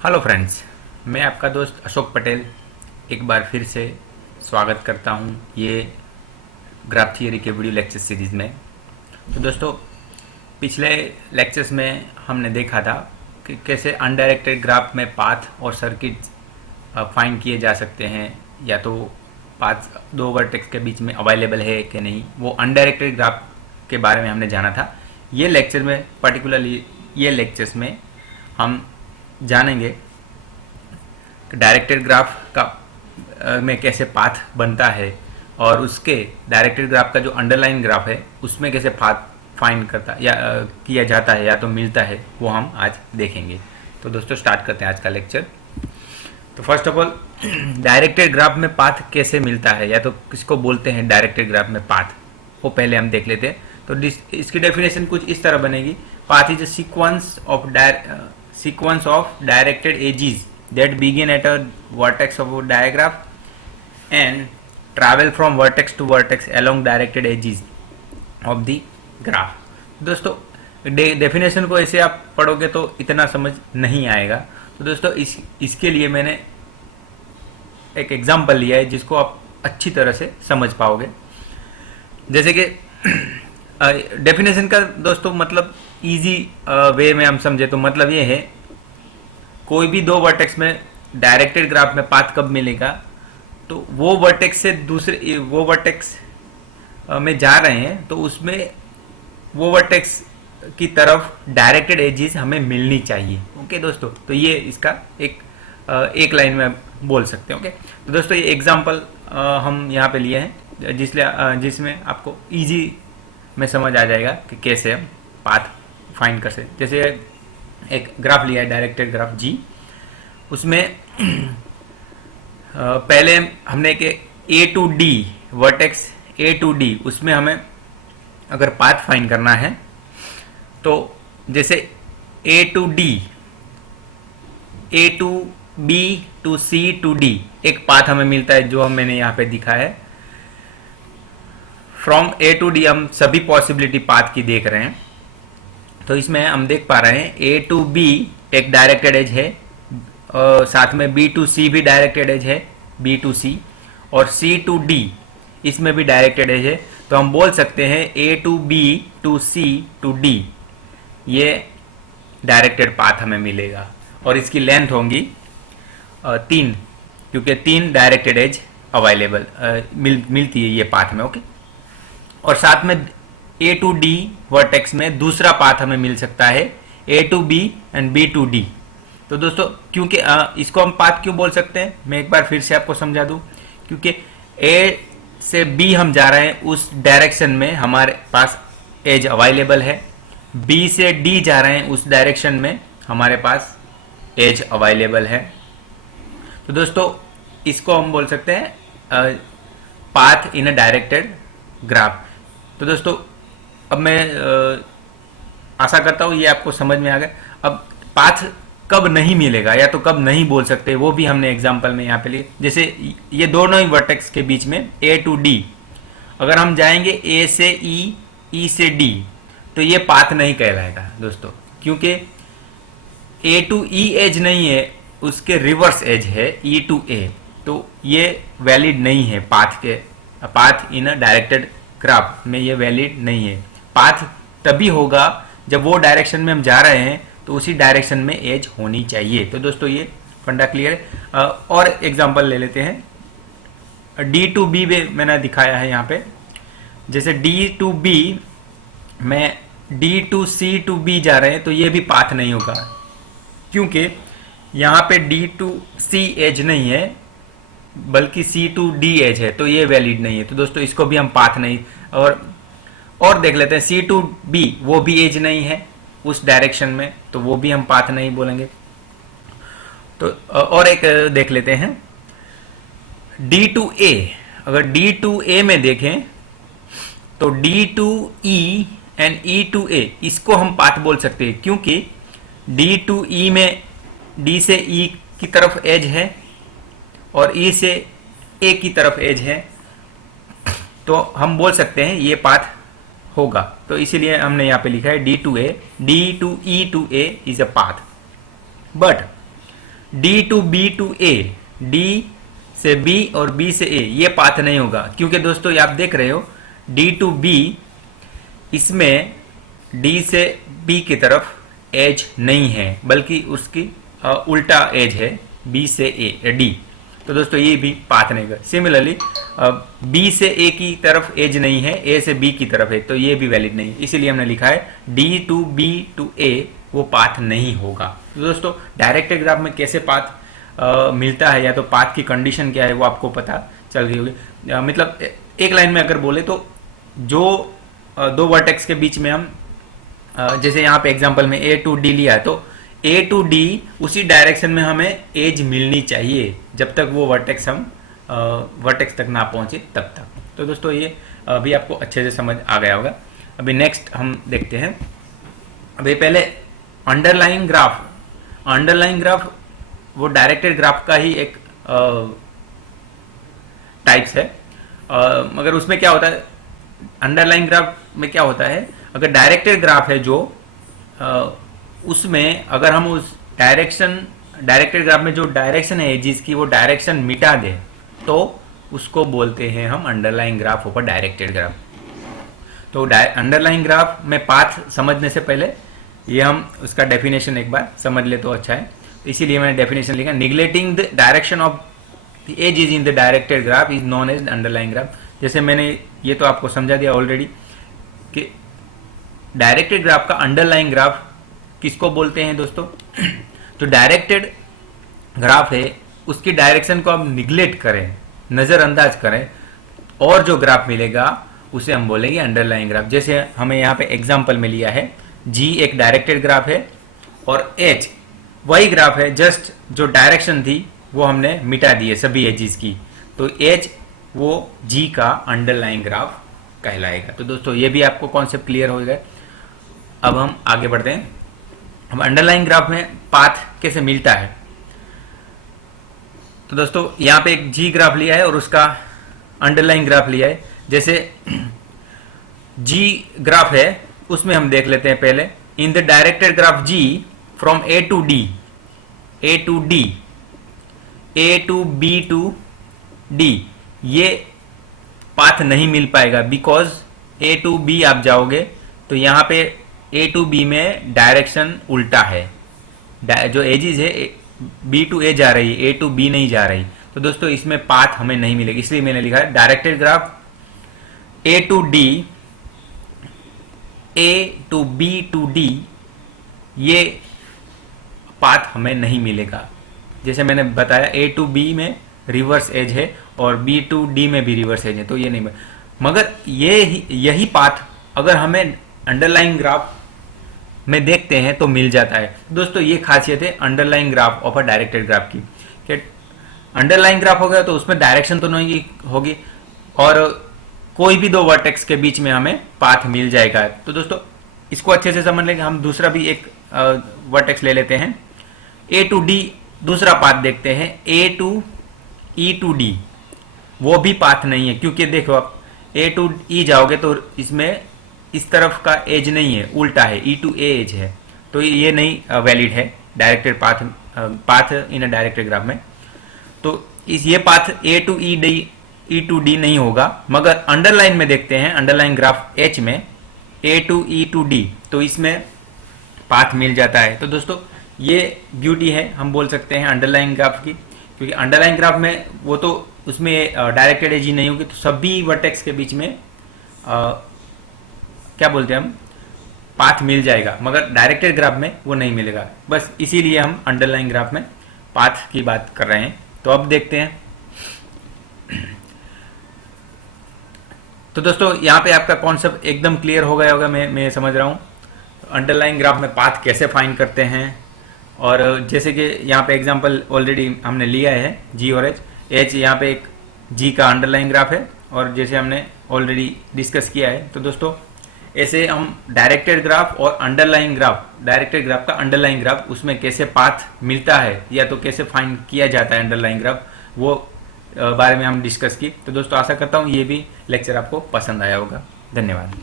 Hello friends, मैं आपका दोस्त अशोक पटेल एक बार फिर से स्वागत करता हूं ये ग्राफ थियरी के वीडियो लेक्चर सीरीज़ में। तो दोस्तों, पिछले लेक्चर्स में हमने देखा था कि कैसे अनडायरेक्टेड ग्राफ में पाथ और सर्किट फाइंड किए जा सकते हैं, या तो पाथ दो वर्टेक्स के बीच में अवेलेबल है कि नहीं, वो अनडायरेक्टेड ग्राफ के बारे में हमने जाना था। ये लेक्चर में पर्टिकुलरली ये लेक्चर्स में हम जानेंगे डायरेक्टेड ग्राफ का में कैसे पाथ बनता है, और उसके डायरेक्टेड ग्राफ का जो अंडरलाइन ग्राफ है उसमें कैसे पाथ फाइंड करता या किया जाता है या तो मिलता है, वो हम आज देखेंगे। तो दोस्तों, स्टार्ट करते हैं आज का लेक्चर। तो first of all, directed graph में पाथ कैसे मिलता है या तो किसको बोलते हैं डायरेक्टेड ग्राफ में पाथ, वो पहले हम देख लेते हैं। तो इसकी डेफिनेशन कुछ इस तरह बनेगी: path is a sequence of directed edges that begin at a vertex of a diagram and travel from vertex to vertex along directed edges of the graph। दोस्तों, डेफिनेशन को ऐसे आप पढ़ोगे तो इतना समझ नहीं आएगा। तो दोस्तों, इसके लिए मैंने एक एग्जांपल लिया है जिसको आप अच्छी तरह से समझ पाओगे। जैसे कि डेफिनेशन का दोस्तों मतलब इजी वे में हम समझे तो मतलब ये है, कोई भी दो वर्टेक्स में डायरेक्टेड ग्राफ में पाथ कब मिलेगा, तो वो वर्टेक्स से दूसरे वो वर्टेक्स में जा रहे हैं तो उसमें वो वर्टेक्स की तरफ डायरेक्टेड एजेस हमें मिलनी चाहिए। ओके दोस्तों, तो ये इसका एक लाइन में बोल सकते हैं। ओके, तो दोस्तों ये एग्जांपल हम यहाँ पे लिए हैं जिसमें आपको इजी में समझ आ जाएगा कि कैसे हम पाथ फाइंड कर सकते। जैसे एक ग्राफ लिया है, डायरेक्टेड ग्राफ जी, उसमें पहले हमने के A to D vertex A to D, उसमें हमें अगर पाथ फाइंड करना है तो जैसे A to D, A to B to C to D एक पाथ हमें मिलता है जो मैंने यहाँ पे दिखा है। फ्रॉम ए टू डी हम सभी पॉसिबिलिटी पाथ की देख रहे हैं। तो इसमें हम देख पा रहे हैं ए टू बी एक डायरेक्टेड एज है, साथ में बी टू सी भी डायरेक्टेड एज है, बी टू सी, और सी टू डी इसमें भी डायरेक्टेड एज है। तो हम बोल सकते हैं A to B to C to D ये डायरेक्टेड पाथ हमें मिलेगा, और इसकी लेंथ होंगी 3, क्योंकि 3 डायरेक्टेड एज अवेलेबल मिलती है ये पाथ में। ओके, और साथ में ए टू डी वर्टेक्स में दूसरा पाथ हमें मिल सकता है, A to B and B to D. तो दोस्तों, क्योंकि इसको हम पाथ क्यों बोल सकते हैं, मैं एक बार फिर से आपको समझा दूं। क्योंकि ए से बी हम जा रहे हैं, उस डायरेक्शन में हमारे पास एज अवेलेबल है, बी से डी जा रहे हैं, उस डायरेक्शन में हमारे पास एज अवेलेबल है। तो दोस्तों, इसको हम बोल सकते हैं path in a directed graph. तो दोस्तों, अब मैं आशा करता हूँ ये आपको समझ में आ गया। अब पाथ कब नहीं मिलेगा या तो कब नहीं बोल सकते, वो भी हमने एग्जांपल में यहाँ पे लिए। जैसे ये दोनों ही वर्टेक्स के बीच में ए टू डी अगर हम जाएंगे ए से ई, ई से डी, तो ये पाथ नहीं कहलाएगा दोस्तों, क्योंकि ए टू ई एज नहीं है, उसके रिवर्स एज है ई टू ए, तो ये वैलिड नहीं है path in a directed graph में ये वैलिड नहीं है। पाथ तभी होगा जब वो डायरेक्शन में हम जा रहे हैं तो उसी डायरेक्शन में एज होनी चाहिए। तो दोस्तों, ये फंडा क्लियर है। और एग्जांपल ले लेते हैं, डी टू बी में मैंने दिखाया है यहाँ पे। जैसे डी टू बी में D to C to B जा रहे हैं तो ये भी पाथ नहीं होगा, क्योंकि यहाँ पे डी टू सी एज नहीं है बल्कि सी टू डी एज है, तो ये वैलिड नहीं है। तो दोस्तों, इसको भी हम पाथ नहीं। और देख लेते हैं सी टू बी, वो भी एज नहीं है उस डायरेक्शन में, तो वो भी हम पाथ नहीं बोलेंगे। तो और एक देख लेते हैं डी टू ए। अगर डी टू ए में देखें तो D to E and E to A, इसको हम पाथ बोल सकते हैं, क्योंकि डी टू ई में डी से ई की तरफ एज है और ई से ए की तरफ एज है, तो हम बोल सकते हैं ये पाथ होगा। तो इसीलिए हमने यहाँ पे लिखा है D to E to A is a path. But D to B to A, D से बी और बी से ए, ये पाथ नहीं होगा, क्योंकि दोस्तों ये आप देख रहे हो डी टू बी, इसमें डी से बी की तरफ एज नहीं है, बल्कि उसकी उल्टा एज है, बी से ए डी। तो दोस्तों ये भी पाथ नहीं कर। सिमिलरली बी से ए की तरफ एज नहीं है, ए से बी की तरफ है, तो ये भी वैलिड नहीं है, इसीलिए हमने लिखा है डी टू बी टू ए वो पाथ नहीं होगा। तो दोस्तों डायरेक्टेड ग्राफ में कैसे पाथ मिलता है, या तो पाथ की कंडीशन क्या है वो आपको पता चल गई होगी। मतलब एक लाइन में अगर बोले तो जो दो वर्टेक्स के बीच में हम जैसे यहाँ पे एग्जांपल में ए टू डी लिया है, तो ए टू डी उसी डायरेक्शन में हमें एज मिलनी चाहिए जब तक वो वर्टेक्स हम वर्टेक्स तक ना पहुंचे तब तक। तो दोस्तों ये अभी आपको अच्छे से समझ आ गया होगा। अभी नेक्स्ट हम देखते हैं। अभी पहले अंडरलाइंग ग्राफ, अंडरलाइंग ग्राफ वो डायरेक्टेड ग्राफ का ही एक टाइप्स है, मगर उसमें क्या होता है, अंडरलाइंग ग्राफ में क्या होता है, अगर डायरेक्टेड ग्राफ है जो उसमें अगर हम उस डायरेक्टेड ग्राफ में जो डायरेक्शन है जिसकी वो डायरेक्शन मिटा दे तो उसको बोलते हैं हम underlying graph over directed graph. तो अंडरलाइंग ग्राफ में पाथ समझने से पहले ये हम उसका डेफिनेशन एक बार समझ ले तो अच्छा है, इसीलिए मैंने डेफिनेशन लिखा, neglecting the direction of the edge is in the directed graph is known as underlying graph. जैसे मैंने ये तो आपको समझा दिया ऑलरेडी कि डायरेक्टेड ग्राफ का अंडरलाइंग ग्राफ किसको बोलते हैं दोस्तों। तो डायरेक्टेड ग्राफ है उसकी डायरेक्शन को आप निगलेक्ट करें, नजरअंदाज करें, और जो ग्राफ मिलेगा उसे हम बोलेंगे अंडरलाइंग ग्राफ। जैसे हमें यहाँ पे एग्जांपल में लिया है जी एक डायरेक्टेड ग्राफ है और एच वही ग्राफ है, जस्ट जो डायरेक्शन थी वो हमने मिटा दी है सभी एजिस की, तो एच वो जी का अंडरलाइंग ग्राफ कहलाएगा। तो दोस्तों ये भी आपको कॉन्सेप्ट क्लियर हो गया। अब हम आगे बढ़ते हैं। हम अंडरलाइंग ग्राफ में पाथ कैसे मिलता है। तो दोस्तों यहाँ पे एक जी ग्राफ लिया है और उसका अंडरलाइंग ग्राफ लिया है। जैसे जी ग्राफ है उसमें हम देख लेते हैं पहले, in the directed graph G from A to D, A to D, A to B to D, ये पाथ नहीं मिल पाएगा बिकॉज ए टू बी आप जाओगे तो यहाँ पे ए टू बी में डायरेक्शन उल्टा है, जो एजिज है बी टू ए जा रही है, ए टू बी नहीं जा रही। तो दोस्तों इसमें पाथ हमें नहीं मिलेगी, इसलिए मैंने लिखा है directed graph A to D, A to B to D, ये पाथ हमें नहीं मिलेगा। जैसे मैंने बताया ए टू बी में रिवर्स एज है और बी टू डी में भी रिवर्स एज है, तो ये नहीं, मगर यही पाथ अगर हमें अंडरलाइंग ग्राफ में देखते हैं तो मिल जाता है। दोस्तों ये खासियत है underlying graph of a directed graph की, कि अंडरलाइंग ग्राफ हो गया तो उसमें डायरेक्शन तो नहीं होगी और कोई भी दो वर्टेक्स के बीच में हमें पाथ मिल जाएगा। तो दोस्तों इसको अच्छे से समझ लेंगे। हम दूसरा भी एक वर्टेक्स ले लेते हैं, ए टू डी, दूसरा पाथ देखते हैं, A to E to D, वो भी पाथ नहीं है, क्योंकि देखो आप ए टू ई जाओगे तो इसमें इस तरफ का एज नहीं है, उल्टा है, ई टू ए एज है, तो ये नहीं वैलिड है directed path in a directed graph में। तो ये path A to E D, E to D नहीं होगा, मगर अंडरलाइन में देखते हैं, अंडरलाइन ग्राफ एच में ए टू ई टू डी, तो इसमें पाथ मिल जाता है। तो दोस्तों ये ब्यूटी है हम बोल सकते हैं अंडरलाइन ग्राफ की, क्योंकि अंडरलाइन ग्राफ में वो तो उसमें डायरेक्टेड एज ही नहीं होगी, तो सभी वर्टेक्स के बीच में क्या बोलते हैं हम, पाथ मिल जाएगा, मगर डायरेक्टेड ग्राफ में वो नहीं मिलेगा। बस इसीलिए हम अंडरलाइन ग्राफ में पाथ की बात कर रहे हैं। तो अब देखते हैं। तो दोस्तों यहाँ पे आपका कॉन्सेप्ट एकदम क्लियर हो गया होगा, मैं समझ रहा हूँ अंडरलाइन ग्राफ में पाथ कैसे फाइंड करते हैं। और जैसे कि यहाँ पे एग्जांपल ऑलरेडी हमने लिया है जी और एच यहाँ पे एक जी का अंडरलाइन ग्राफ है और जैसे हमने ऑलरेडी डिस्कस किया है। तो दोस्तों ऐसे हम डायरेक्टेड ग्राफ और अंडरलाइन ग्राफ, डायरेक्टेड ग्राफ का अंडरलाइन ग्राफ, उसमें कैसे पाथ मिलता है या तो कैसे फाइंड किया जाता है अंडरलाइन ग्राफ, वो बारे में हम डिस्कस की। तो दोस्तों आशा करता हूँ ये भी लेक्चर आपको पसंद आया होगा। धन्यवाद।